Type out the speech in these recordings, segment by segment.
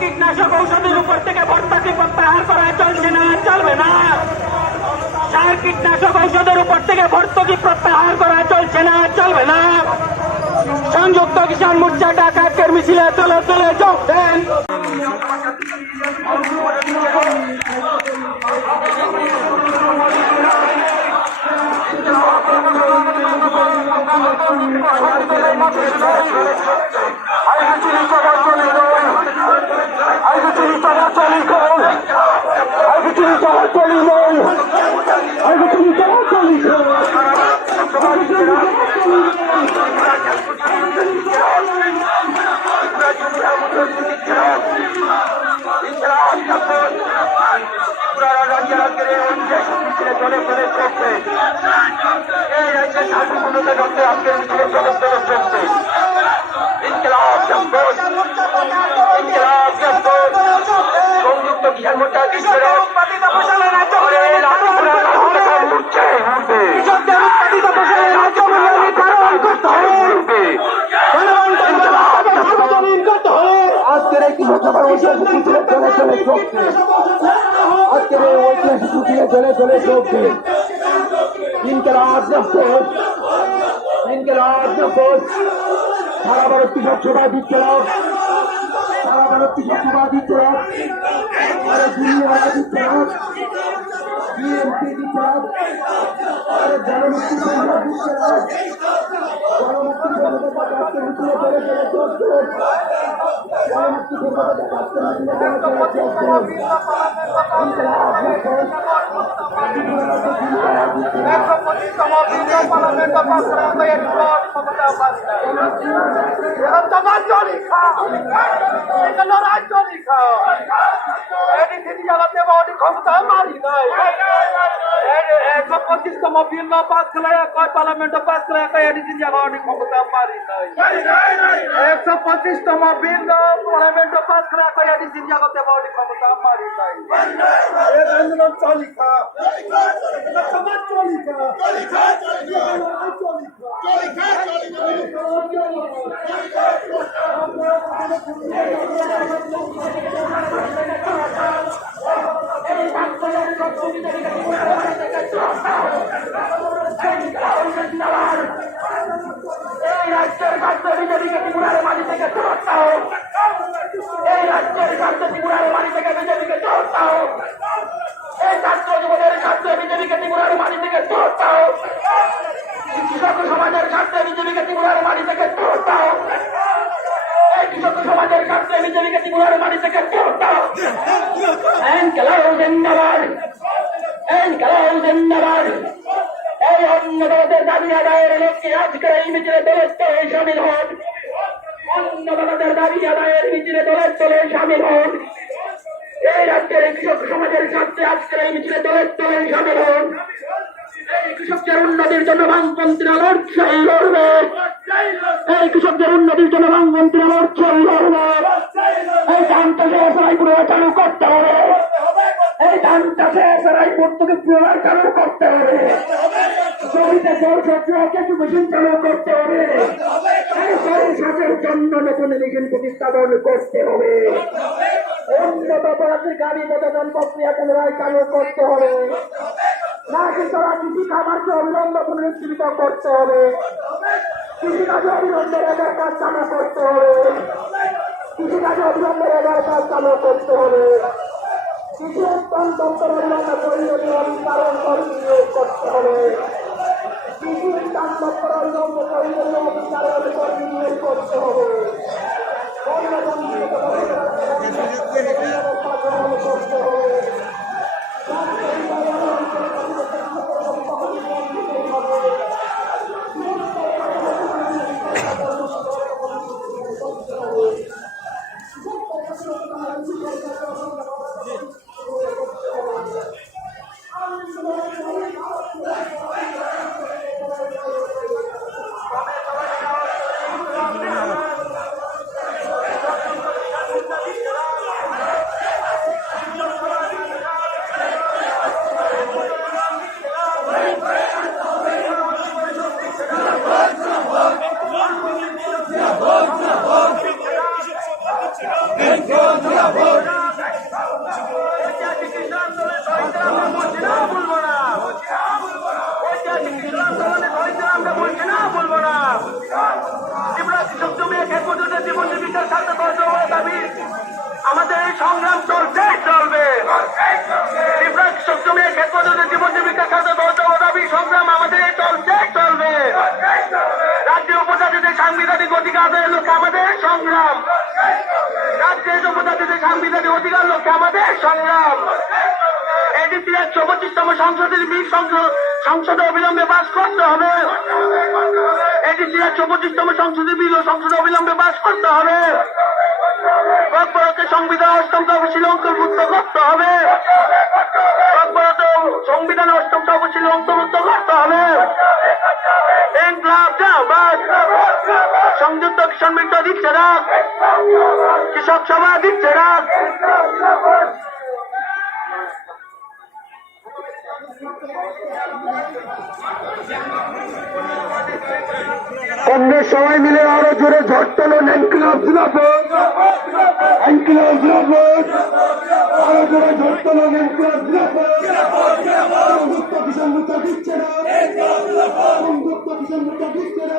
কীটনাশক ঔষধের উপর থেকে ভর্তুকি প্রত্যাহার করা চলছে না, চলবে না। সার কীটনাশক ঔষধের উপর থেকে ভর্তুকি প্রত্যাহার করা চলছে না, চলবে না। সংযুক্ত কিষাণ মোর্চা ডাকাতের মিছিলে দলে দলে যোগ দেন। সারা ভারত কৃষক সভা বিপ্লব, সারা ভারত কৃষক সভা বিপ্লব, বিএনপি বিপ্লব, জনমুক্তি সংগ্রাম বিপ্লব, জনমুক্তি ক্ষমতা মারি নাই 125তম বিল পাস করে পার্লামেন্ট পাস করে এডিসি জায়গাটি ক্ষমতা মারি নাই 125তম বিল পার্লামেন্ট পাস করে এডিসি জায়গাতে বডি ক্ষমতা মারি নাই আন্দোলন চলিখা সমাজ চলিখা এই অন্যদের দাবি আদায়ের লক্ষ্যে আজকের এই মিছিলে দলের দলে সামিল হন। অন্যদের দাবি আদায়ের মিছিলে দলের দলে সামিল হন। এই রাজ্যের কৃষক সমাজের স্বার্থে আজকের এই মিছিলে দলের দলে সামিল হন। এই কৃষকদের উন্নতির জন্য বামপন্থীরা লড়ছেই লড়বে। এই কৃষকদের উন্নতির জন্য বামপন্থীরা লড়ছেই লড়বে। এই ধান চাষে এসআই পুরো চালু করতে হবে। এই ধান চাষে এসআই ভর্তুকি পুরো চালু করতে হবে। জমিতে জল সেচ মেশিন চালু করতে হবে। এই জল সেচের জন্য নতুন মেশিন প্রতিস্থাপন করতে হবে। উন্নত প্রজাতির গাড়ি প্রদান প্রক্রিয়া পুনরায় চালু করতে হবে। নাকি তারা কৃষি খামারকে অবিলম্বে পুনরুজ্জীবিত করতে হবে। কৃষিকাজে অবিলম্বে রেগার কাজ চালু করতে হবে। কৃষিকাজে অবিলম্বে রেগার কাজ চালু করতে হবে। কৃষি উৎপাদন দপ্তর অবিলম্বে পরিবেশন কারণ নিয়োগ করতে হবে। কৃষি উৎপাদন দপ্তর অবিলম্বে পরিবেশন কারণ নিয়োগ করতে হবে। করতে হবে আমাদের সংগ্রাম চলছে চলবে। সপ্তমের ক্ষেত্রে জীবন জীবিকার সাথে দাবি সংগ্রাম আমাদের চলছে চলবে। রাজ্য উপজাতিদের সাংবিধানিক অধিকার আদায়ের লক্ষ্যে আমাদের সংগ্রাম। রাজ্যের উপজাতিদের সাংবিধানিক অধিকার লক্ষ্যে আমাদের সংগ্রাম। এডিসি 125তম সংসদের বিল সংসদে অবিলম্বে পাস করতে হবে। এডিসি 125তম সংসদের বিল ও সংসদে অবিলম্বে পাস করতে হবে। সংবিধান অষ্টম তফসিল অন্তর্ভুক্ত করতে হবে। সংবিধান অষ্টম তফসিল অন্তর্ভুক্ত করতে হবে। সংযুক্ত কিষাণ মিত্র দিচ্ছে রাগ, কৃষক সভা দিচ্ছে রাগ। কংগ্রেস সবাই মিলে আরো জোরে ঝড় তোলেন। ইনকিলাব জিন্দাবাদ, ইনকিলাব জিন্দাবাদ, আরো জোরে ঝড় তোলেন। ইনকিলাব জিন্দাবাদ, সংযুক্ত কিষাণ মোর্চা দিচ্ছে না, সংযুক্ত কিষাণ মোর্চা দিচ্ছে না।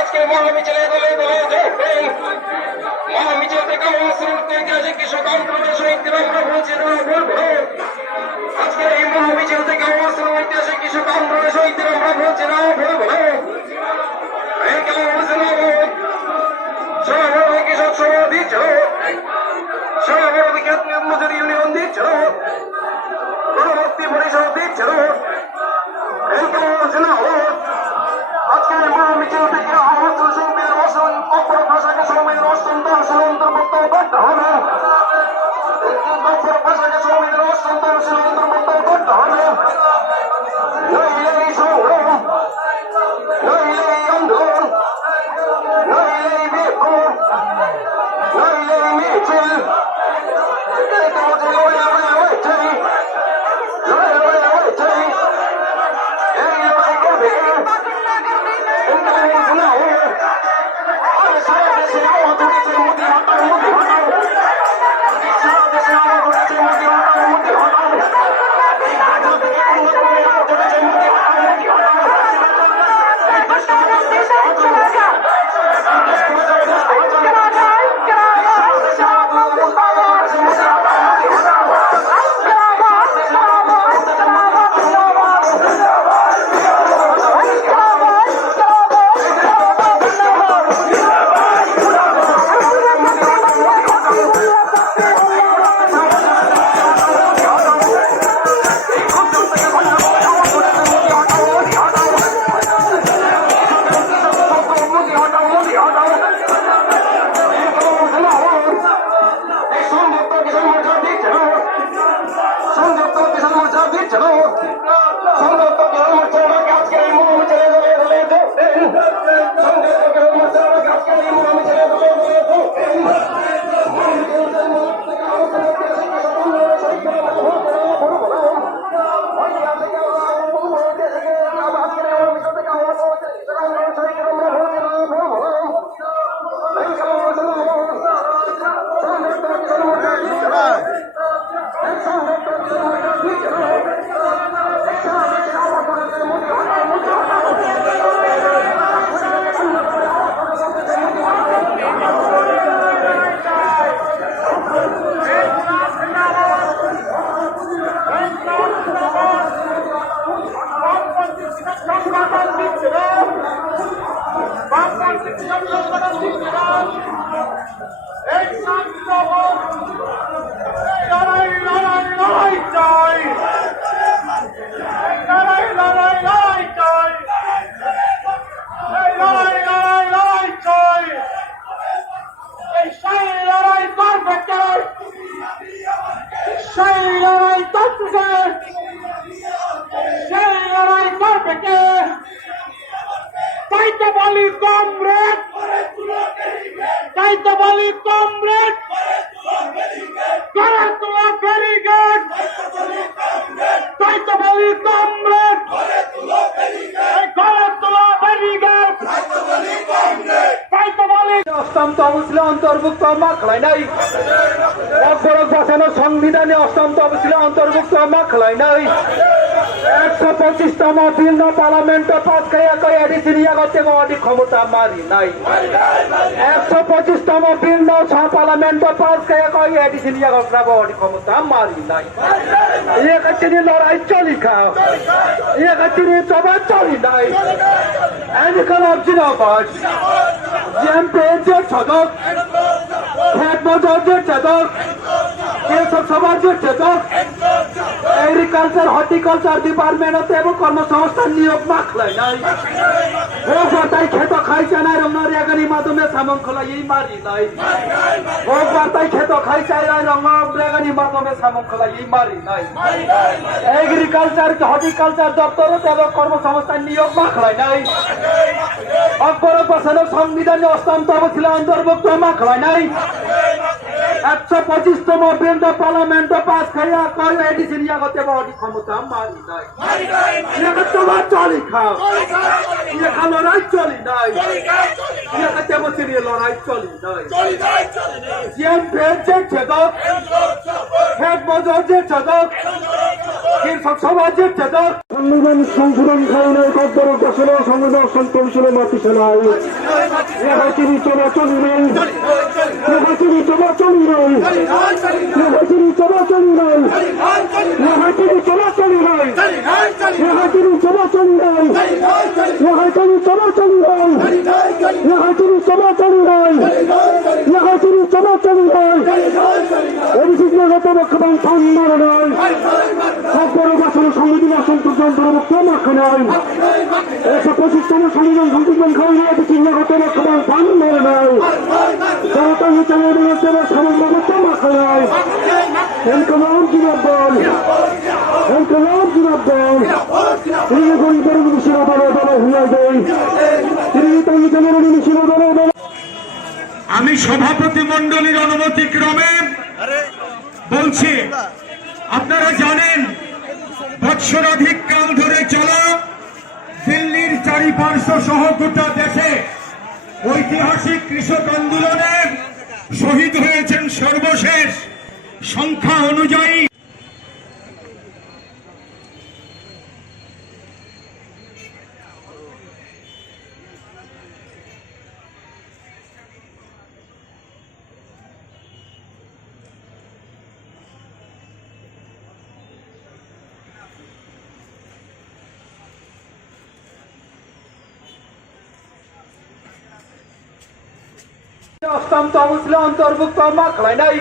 আজকের মহামিছিলে দলে দলে যোগবেন। মহামিছিল থেকে ঐতিহাসিক কৃষক আন্দোলনের শহীদদের আমরা বলছি না বলবো। আজকের এই মহামিছিল থেকে ঐতিহাসিক কৃষক আন্দোলনের শহীদদের আমরা বলছি না বলবো। কৃষক সভা দিচ্ছ, সভাপতি মজুরি ইউনিয়ন দিচ্ছ, পরবর্তী পরিষদ দিচ্ছ। আজকের মহামিছিল থেকে অপর ভাষাকে শ্রমের অষ্টম তহসিল অন্তর্ভুক্ত করতে হবে। অপর ভাষাকে শ্রমের অষ্টম তহসিল অন্তর্ভুক্ত করতে হবে। এই সংগ্রাম বারবার দিচ্ছে না, বারবার কৃষক সংগঠন দিচ্ছে না। এই সংগ্রাম, এই লড়াই লড়াই লড়াই চাই, এই লড়াই লড়াই লড়াই চাই, এই লড়াই লড়াই লড়াই চাই। এই সেই লড়াই করবে কে? সেই লড়াই করবে কে? সেই লড়াই করবে কে? তাই তো বলি কমরেড, তাই তো বলি কমরেড, গড়ে তোলা ব্যারিকেড, তাই তো বলি কমরেড, গড়ে তোলা ব্যারিকেড, তাই তো বলি অষ্টম তহসিলে অন্তর্ভুক্ত মাখলাই নাই, অগ্রক বসানো সংবিধানে অষ্টম তহসিলে অন্তর্ভুক্ত মাখলাই নাই। 125তম বিল পার্লামেন্ট পাস খাইয়া এডিসিনিয়া করতে অধিক ক্ষমতা মারি নাই। 125তম বিল পার্লামেন্ট পাস খাইয়া এডিসিনিয়া করতে অধিক ক্ষমতা মারি নাই। একাচিনি লড়াই চলি খাও, একাচিনি সবাই চলি নাই। এদিকাল অবজিনাবাদ জিএমপি ছদক, খেত মজুর ছদক, কৃষক সমাজের ছদক, এগ্রিকালচার হর্টিকালচার ডিপার্টমেন্ট এবং কর্মসংস্থান নিয়োগ মাখলাই নাই। ও বার্তায় খেত খাইছে নাই রঙের রেগানির মাধ্যমে সামন খোলাই মারি নাই। ও বার্তায় খেত খাইছে নাই রঙের রেগানির মাধ্যমে সামন খোলাই মারি নাই। এগ্রিকালচার হর্টিকালচার দপ্তর এবং কর্মসংস্থান নিয়োগ মাখলাই নাই। অগ্রক বসানো সংবিধানে অষ্টম তহসিলে অন্তর্ভুক্ত মাখলাই নাই। 125তম বিল পার্লামেন্ট পাস খাইয়া কয় এডিসিনিয়া করতে অধিক ক্ষমতা মারি নাই। তোমার চলি খাও, এখা লড়াই চলি নাই, এখা তেমনি লড়াই চলি নাই। জিএমপির যে ছেদক, খেত মজুর যে ছেদক, কৃষক সমাজের ছেদক, সংবিধান সংশোধন খাইনে অগ্রক বসানো সংবিধান কমিশনে মাতি ফেলায় একাচিনি চলাচলি নাই, একাচিনি চলাচলি নাই, একাচিনি চলাচলি নাই, একাচিনি চলাচলি নাই, একাচিনি চলাচলি নাই, একাচিনি চলাচলি নাই, একাচিনি চলাচলি নাই, একাচিনি চলাচলি নাই। অভিযোগগত বক্তব্য সম্মান নাই, অগ্রক বসানো সংবিধান অসন্তোষ অন্তর্ভুক্ত মাখা নাই। 125তম সংবিধান সংশোধন খাইয়ে এডিসিনিয়া করতে বক্তব্য সম্মান নাই। انقلاب জিন্দাবাদ, انقلاب জিন্দাবাদ। আমি সভাপতি মন্ডলীর অনুমতি ক্রমে বলছি, আপনারা জানেন বৎসরাধিক কাল ধরে চলা দিল্লির চারিপার্শ্ব সহ গোটা দেশে ঐতিহাসিক কৃষক আন্দোলনে শহীদ হয়েছেন সর্বশেষ সংখ্যা অনুযায়ী অষ্টম তহসিলে অন্তর্ভুক্ত মাখলাই নাই।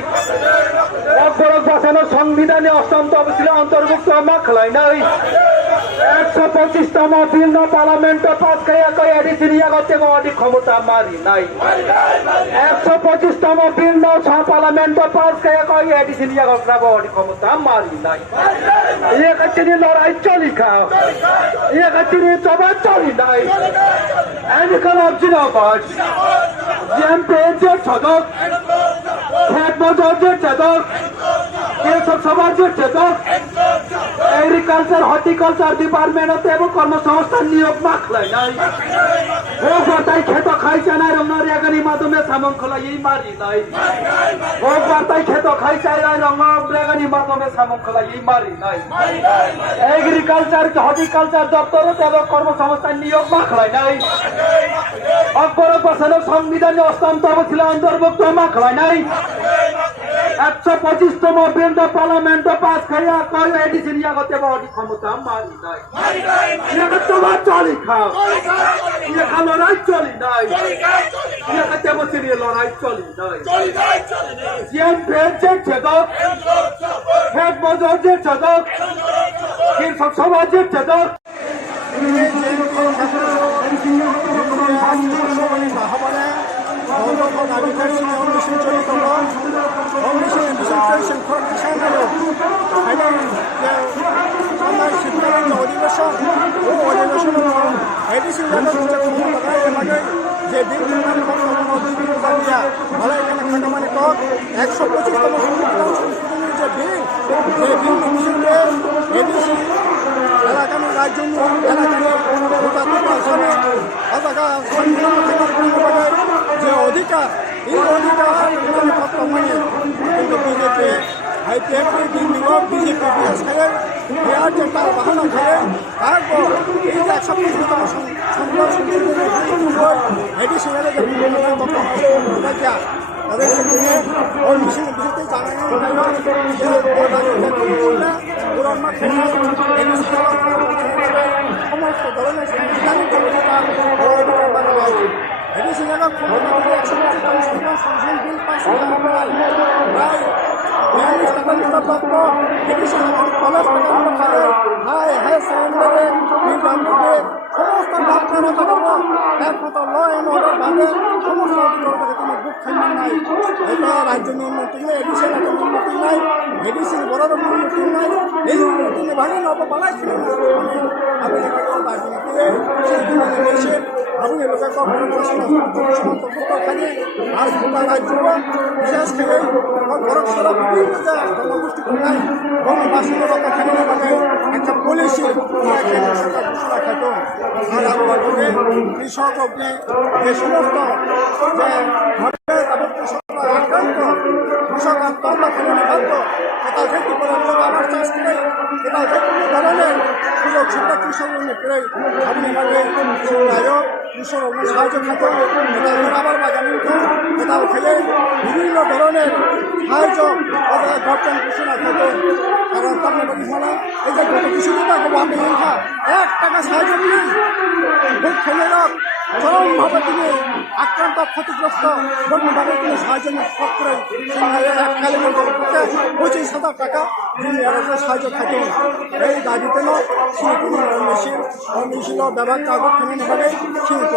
অগ্রক বসানো সংবিধানে অষ্টম তহসিলে অন্তর্ভুক্ত মাখলাই নাই। 125তম বিল পার্লামেন্ট পাস খাইয়া এডিসিনিয়া করতে অধিক ক্ষমতা মারি নাই। 125তম বিল পার্লামেন্ট পাস খাইয়া এডিসিনিয়া করতে অধিক ক্ষমতা মারি নাই। একাচিনি লড়াই চলি খাও, একাচিনি সবাই চলি নাই। এদিকাল অবজিনাবাদ জিএমপির যে ছদক, খেত মজুর ছদক, কৃষক সমাজের ছদক, এগ্রিকালচার হর্টিকালচার ডিপার্টমেন্ট এবং কর্মসংস্থান নিয়োগ মাখলাই নাই। ও বার্তায় খেত খাইছে নাই রঙের রেগানির মাধ্যমে সামন খোলাই মারি নাই। ও বার্তায় খেত খাইছে নাই রঙের রেগানির মাধ্যমে সামন খোলাই মারি নাই। এগ্রিকালচার হর্টিকালচার দপ্তর এবং কর্মসংস্থান নিয়োগ মাখলাই নাই। অগ্রক বসানো সংবিধানে অষ্টম তহসিলে অন্তর্ভুক্ত মাখলাই নাই। 125তম বিল পার্লামেন্ট পাস খাইয়া কয় এডিসি নিয়া করতে বডি ক্ষমতা মারি নাই ইয়া তোমার চলি খাও ইয়া খালো নাই চলি নাই ইয়া করতে বসে লড়াই চলি নাই জিএম ভেজে ছেদক হেড মজুরের ছেদক কৃষক সমাজের ছেদক যে অধিকার এই অধিকার বর্তমানে কিন্তু বিজেপি আইপিএফের দিন দিব বিজেপি বিএস খেলে বিহার যে তার বাহানো খেলে তারপর এই যে 125তম সংসদ সংসদের এডিশনালে যে তাদের সঙ্গে ওই মিশনের বিরুদ্ধে জানানো সমস্ত ধরনের সাংবিধানিক এডিসি জায়গা সংশোধন বিল পাস প্রায় 42-43 এডিসি কলেজ হায়ার সেকেন্ডারি বিদ্যালয়ে সমস্ত ডাক্তার একমাত্র ল অ্যান্ড অর্ডার ভাবে সমস্ত অধিকার কোনো বুক খাইমান নাই এটা রাজ্যের উন্নতি নাই এডিসি রাজ্যের উন্নতি নাই এডিসি বড় উন্নতি নাই এই উন্নতি ভালো নবপালাই ছিল আমি রাজনীতিতে আমি এলাকায় খালি আর গোটা রাজ্য বিশেষ করে গরমসরা বিভিন্ন জনগোষ্ঠী নাই বনবাসীদের খালি একটা পলিসি কেন্দ্র সরকার ঘোষণা খেত আর আমার কৃষক অগ্নি যে সমস্ত যে আক্রান্ত কৃষক আত্মহত্যা করে বাধ্য এটা খেতে করে আবার চাষ করে এটা যে কোনো ধরনের সুযোগ সুবিধা কৃষক করে আপনি নায়ক কৃষক সাহায্য খাত এটা আবার বাগানি এটাও খেলে বিভিন্ন ধরনের সাহায্য গঠন ঘোষণা খেত কারণ তার মানে এই যে গত কিছুদিন আগে আমি 1 টাকা সাহায্য নেই ভোট খেলে চরমভাবে তিনি আক্রান্ত ক্ষতিগ্রস্ত ধর্মভাবে তিনি সাহায্য করে 25,000 টাকা তিনি সাহায্য খাইতেন এই দাবিতে শিল্পী মেশিন ব্যবহার কাগজ কিনে নেবে শিল্প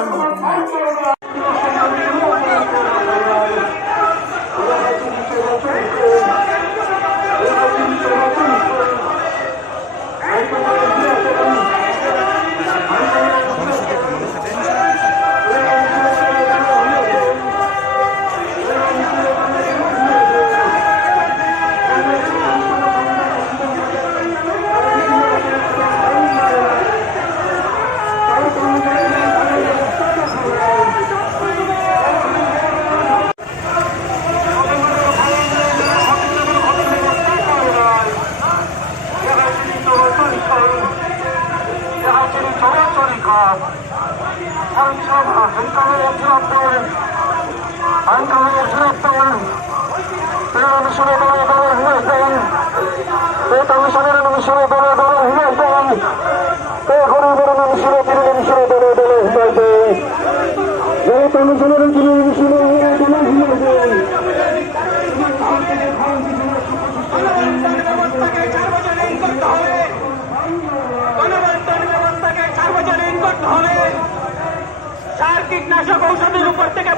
কীটনাশক ঔষধের উপর থেকে